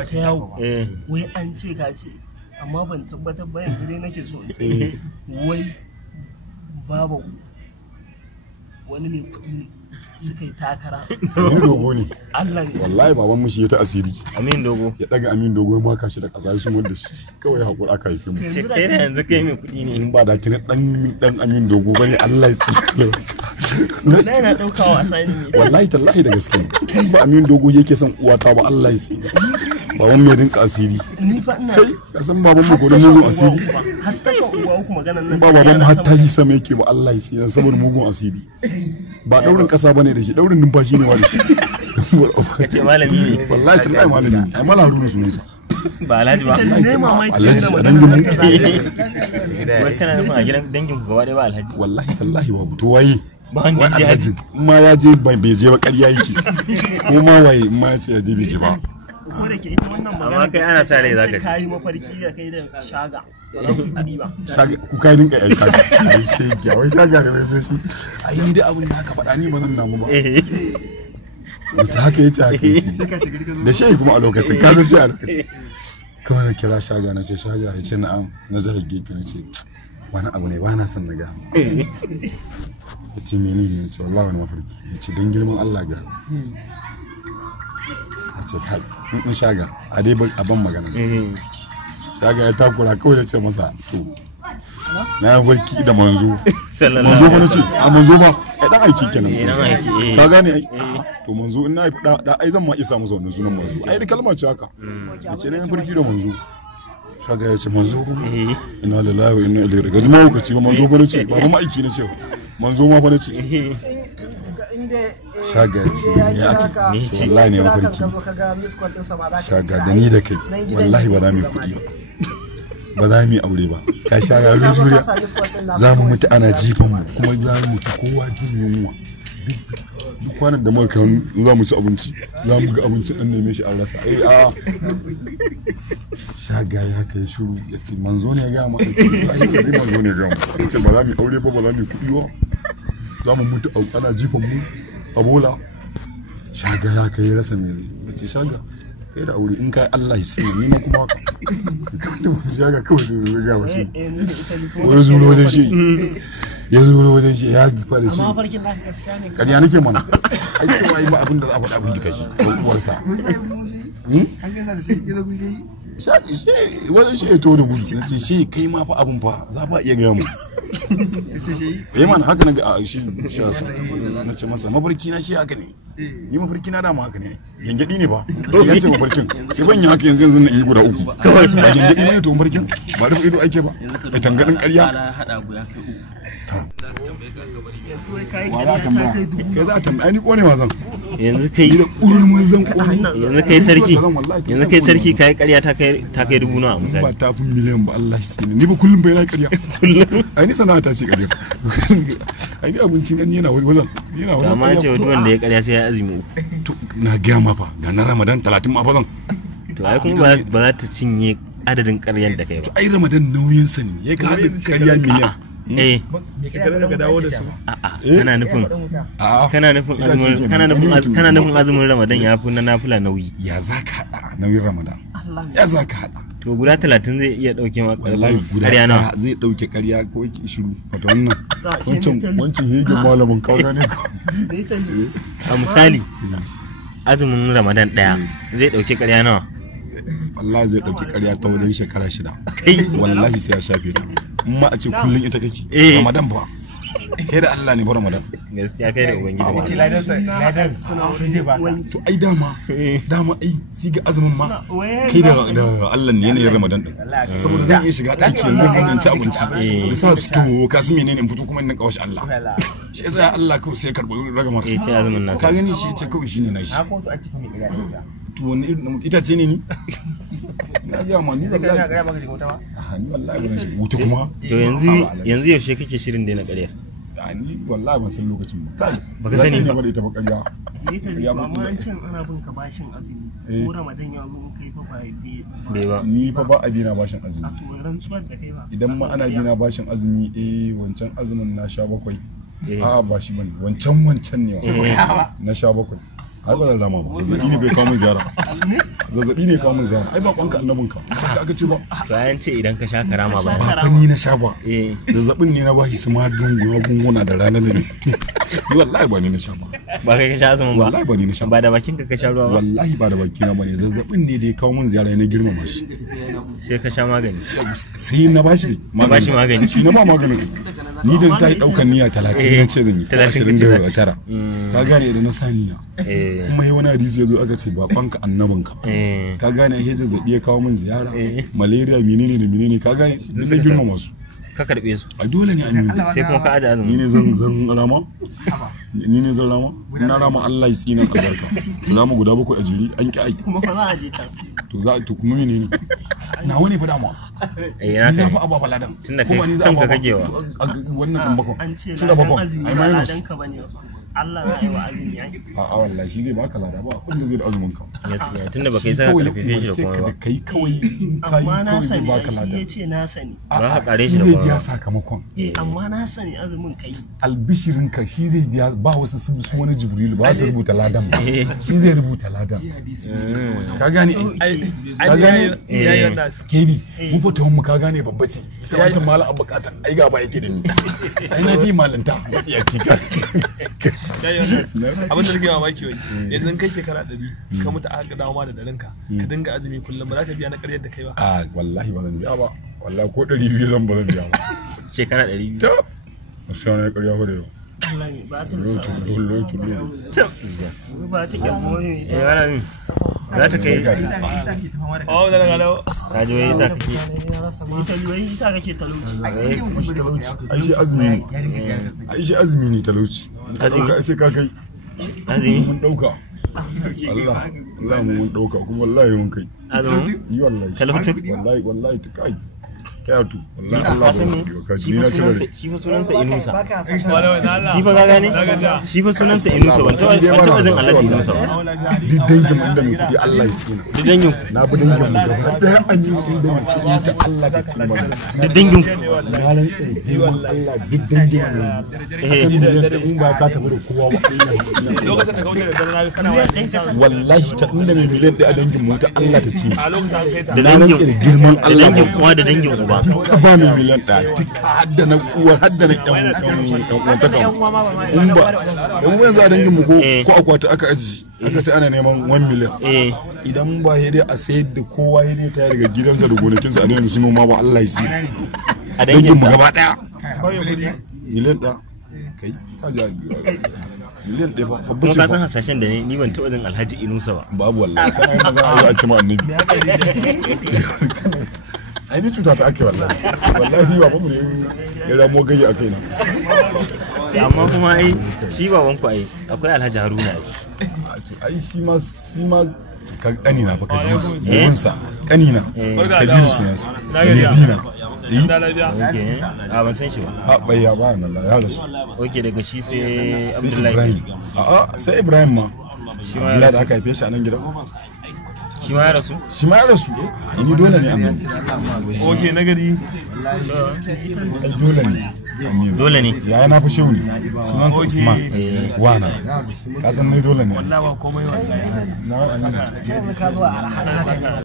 ta yawo wai an ce ka ce amma ban tabbatar ba yanzu dai nake so in sai wai babu wani mai kuɗi ne suka yi takara. Amin Dogo ne. Allah ne. Wallahi baban mu shi ya ta asiri. Amin Dogo. Ya daga Amin Dogo ma kashi da ƙasa sun wanda shi. Kawai hakuri aka haife mu. Ce kai da yanzu kai mai kuɗi ne. In ba da tuni dan Amin Dogo bane Allah ya tsire. Wallahi na daukawa asani ne. Wallahi tallahi da gaske. Ba Amin Dogo yake son uwata ba Allah ya tsire. Baban mai rinka asiri. Ni fa ina kai ka san baban mu gode mugun asiri. Har tashin uwa uku maganan nan. Ba baban mu har ta yi sama yake ba Allah ya tsire saboda mugun asiri. Ba daurin kasa bane da shi daurin numfashi ne wa da shi. Kace malami ne. Wallahi tallahi malami ne. Ai mala Haruna sunansa. Ba Alhaji ba. Ne mamaki Alhaji na a maganan dangin nan mu. kaza. Wai kana nufin a gidan dangin ku gaba ɗaya ba Alhaji. Wallahi tallahi babu to waye. Ba wanda ya je haji. Ma ya je bai je ba ƙarya yake. Ko ma waye ma ya ce ya je bai je ba. Ko da ke ita wannan magana. Amma kai ana sa rai zaka ji. Kai mafarki da kai da shaga. Ba ku kuɗi ba. Shaga ku kai dinka yan shaga. Ai shege wai shaga da mai so shi. Ai ni da abin da aka faɗa ni ba zan namu ba. Yace haka yace haka yace. Da shi kuma a lokacin ka san shi a lokacin. Kawai na kira shaga na ce shaga yace na'am na zarge ka na ce wani abu ne ba na son na ga. Yace menene ne ce wallahi wani mafarki yace dan girman Allah ga. Yace kai in shaga a dai a ban magana. Shaga ya takura kawai ya ce masa to na warki da manzo. Manzo ba na ce a manzo ba ai dan aiki kenan. Ka gane ai to manzo in na da ai zan ma isa masa wannan sunan manzo ai da kalma ce haka. Yace na warki da manzo. Shaga ya ce manzo kuma inna lillahi wa inna ilaihi raji'un ma ka ce manzo ba na ce ba ma aiki na ce manzo ma ba na ce. Shaga ya ce ya ake wallahi ne mafarki. Shaga da ni da kai wallahi ba za mu yi kuɗi ba za mu yi aure ba ka shaga juriya za mu mutu ana jifan mu kuma za mu mutu kowa jin yunwa duk kwanan da muka kan za mu ci abinci za mu ga abinci an neme shi an rasa shaga ya kai shiru ya ce manzo ne ya gaya ma ya ce zai manzo ne ya gaya ma ya ce ba za mu yi aure ba ba za mu yi kuɗi ba za mu mutu ana jifan mu a bola. Shaga ya kai rasa me ya ce shaga kai da aure in kai Allah ya tsine ni ma kuma shaga kawai zai ga wasu wai zuwa wajen shi ya zuwa wajen shi ya fara shi Amma farkin naka gaskiya ne. ƙarya nake mana ai cewa yi ba abin da za a faɗa abin gita shi ko uwarsa An gasa da shi ya zo gushe yi. shaƙi shi wajen shi ya to da gudu na ce shi kai ma fa abin fa za fa iya gaya mu Ya ce shi yi. mana haka na ga shi yasa na ce masa mafarki na shi haka ne ni mafarki na dama haka ne gengedi ne ba ya ce mafarkin sai ban yi haka yanzu nan yi guda uku ba gengedi ne to mafarkin ba da ido ake ba da tangadin ƙarya ta Kai kai za a tambaya ni kone ma zan Yanzu kai ulmun zan kone yanzu kai sarki yanzu kai sarki kai ƙarya ta kai dubu nawa misali. ba ta fi miliyan ba Allah shi ne ni ba kullum bai na ƙarya ai ni sana'a ta ce ƙarya ai ni abincin an yana wajen Amma ce duk wanda ya ƙarya sai ya azumi uku. to na gaya ma fa ga na Ramadan 30 ma fa zan To ai kuma ba za ta cinye adadin ƙaryar da kai ba. ai Ramadan nauyin sa ne ya ga ƙarya miliyan Shekarar da ka dawo da su. Kana nufin a'a kana nufin azumin Ramadan ya fi na nafila nauyi. ya za ka haɗa nauyin Ramadan ya za ka haɗa To guda 30 zai iya dauke ma wallahi guda ƙarya nawa. ɗaya zai ɗauke ƙarya ko yake shiru wato wancan hegin malamin kauna ne ko A misali azumin Ramadan ɗaya zai dauke ƙarya nawa. wallahi zai ɗauki ƙarya ta wajen shekara 6 Kai wallahi sai ya shafe ta amma a ce kullun ita kake Ramadan ba kai da Allah ne ba Ramadan gaskiya kai da ubangiji. Ce ladan suna wuri zai baka. to ai dama ai siga azumin ma kai da Allah ne yanayin Ramadan din saboda zan iya shiga ɗaki yanzu zan ci abinci da sa to ka san menene in fito kuma in kawashi Allah shi yasa Allah kawai sai ya karɓi ragamar ce azumin nasa. ka gani shi ya ce kawai shine nashi Haka wato an cika mai ƙarya da ita. to wani irin itace ne ni na ga ma ni Kai na wallahi ƙarya baka shiga wuta ba. ni wallahi ban shi wuta kuma To yanzu yaushe kake shirin daina ƙaryar? ni wallahi ban san lokacin ba kai Baka sani ba. ba da ita ba ƙarya Ni ta bi amma an can ana bin ka bashin azumi. Ko Ramadan ya zo kai fa ba Bai ba. ni fa ba a bina bashin azumi a to rantsuwar da kai ba. idan ma ana bina bashin azumi wancan azumin na 17 a ba shi bane wancan ne na 17 har ba zan rama ba zazzabi ne bai kawo min ziyara zazzabi ne kawo min ziyara ai ba kwanka annabinka haka aka ce ba to an ce idan ka sha karama ba ba ni na sha ba zazzabin ne na bashi su magunguna da rana da ne wallahi ba ni na sha ba ba kai ka sha azumin ba wallahi ba ni na sha ba da bakin ka sha ruwa ba wallahi ba da baki na bane zazzabin ne da ya kawo min ziyara na girmama shi sai ka sha magani sai na bashi magani shi na ba maganin ni da ta yi daukan niyya 30 na ce zan yi 29 ka gane idan na sa niyya kuma yi wani hadisi ya zo aka ce ba kwanka annabinka ka gane ya zazzabi ya kawo min ziyara malaria menene da menene ka gane duk zai girmama su ka karbe su a dole ne an yi sai kuma ka aje azumi ni ne zan rama ni ne zan rama na rama Allah ya tsina albarka rama guda 7 a jiri an ki ai kuma fa za a je can to kuma menene na wani fa dama na za fa aba faladan tunda kai kanka kagewa wannan kan bakon an ce ladan azumi ba ladan ka bane Allah za a yi wa azumi ai a wallahi shi zai baka lada ba abin da zai da azumin ka gaskiya tunda baka yi saka karfe shi da kuma ba kai kawai amma na sani shi ya ce na sani ba ka kare shi da zai kuma biya sakamakon amma na sani azumin kai albishirin ka shi zai biya ba wasu su wani jibrilu ba su rubuta ladan ba shi zai rubuta ladan ka gane ka gane kebi mu fata mu ka gane babba ce sai wancan malam abba katan ai gaba yake da ni ai na fi malanta matsiyaci ka abin da nake mamaki wai yanzu kai shekara 100 ka mutu aka dawo ma da darinka ka dinga azumi kullum ba za ka biya na ƙaryar da kai ba a wallahi ba zan biya ba wallahi ko 200 zan ba zan biya ba shekara 200 to sai na ƙarya ko da yau Allah ne ba ta lissa ba ta iya moyi wala min za ta kai oh da ga dawo ka ji wai isa kake ita wai isa kake talauci ai shi azumi ne ai shi azumi ne talauci ka dauka sai ka kai azumi mun dauka Allah mun dauka kuma wallahi mun kai azumi yi wallahi talauci wallahi ta kai kayatu wallahi Allah ba shi fa sunansa Inusa shi fa ga gane shi fa sunansa Inusa ban taba jin Alhaji Inusa ba duk dangin inda mai kudi Allah ya tsina duk dangin na bi dangin mu gaba daya an yi inda mai kudi ta Allah ta ci mana duk dangin malan Allah duk dangin in ba ka tafi da kowa ba lokacin da ka wuce da dare na kana wallahi ta inda mai miliyan ɗaya a dangin mu ta Allah ta ci a lokacin kai ta da na rantsa da girman da Allah dangin uwa da dangin uba ka ba mai miliyan ɗaya duk hadda na uwa hadda na ƴan uwan ta kan in ba in ba za dangin mu ko akwati aka aji aka sai ana neman 1 miliyan idan ba ya dai a sayar da kowa ya dai ta daga gidansa da gonakinsa a daina su noma ba Allah ya si a dangin mu danginsa gaba ɗaya miliyan ɗaya kai ka ji miliyan ɗaya ba babba kuma ce ka san ba hasashen da ni ban taba jin Alhaji Inusa ba babu wallahi kana yin magana a ce ma annabi ai ni cuta ta ake wallahi ba mu ne ya ramo gaji a kaina amma kuma ai shi baban ku ai akwai Alhaji Haruna ai shi ma ka kanina ba kabirunsa kanina kabiru sunansa ne bina da lafiya a ban san shi ba a bayya ba nan ya rasu oke daga shi sai sai Abdullahi Ibrahim sai Ibrahim ma Abdullahi da aka haife shi a nan gidan shi ma ya rasu shi ma ya rasu ni dole ne annabi oke na gari ai dole ne dole ne yaya na fi shehu ne sunansa Usman wana ka san ne dole ne wallahi ba komai wallahi na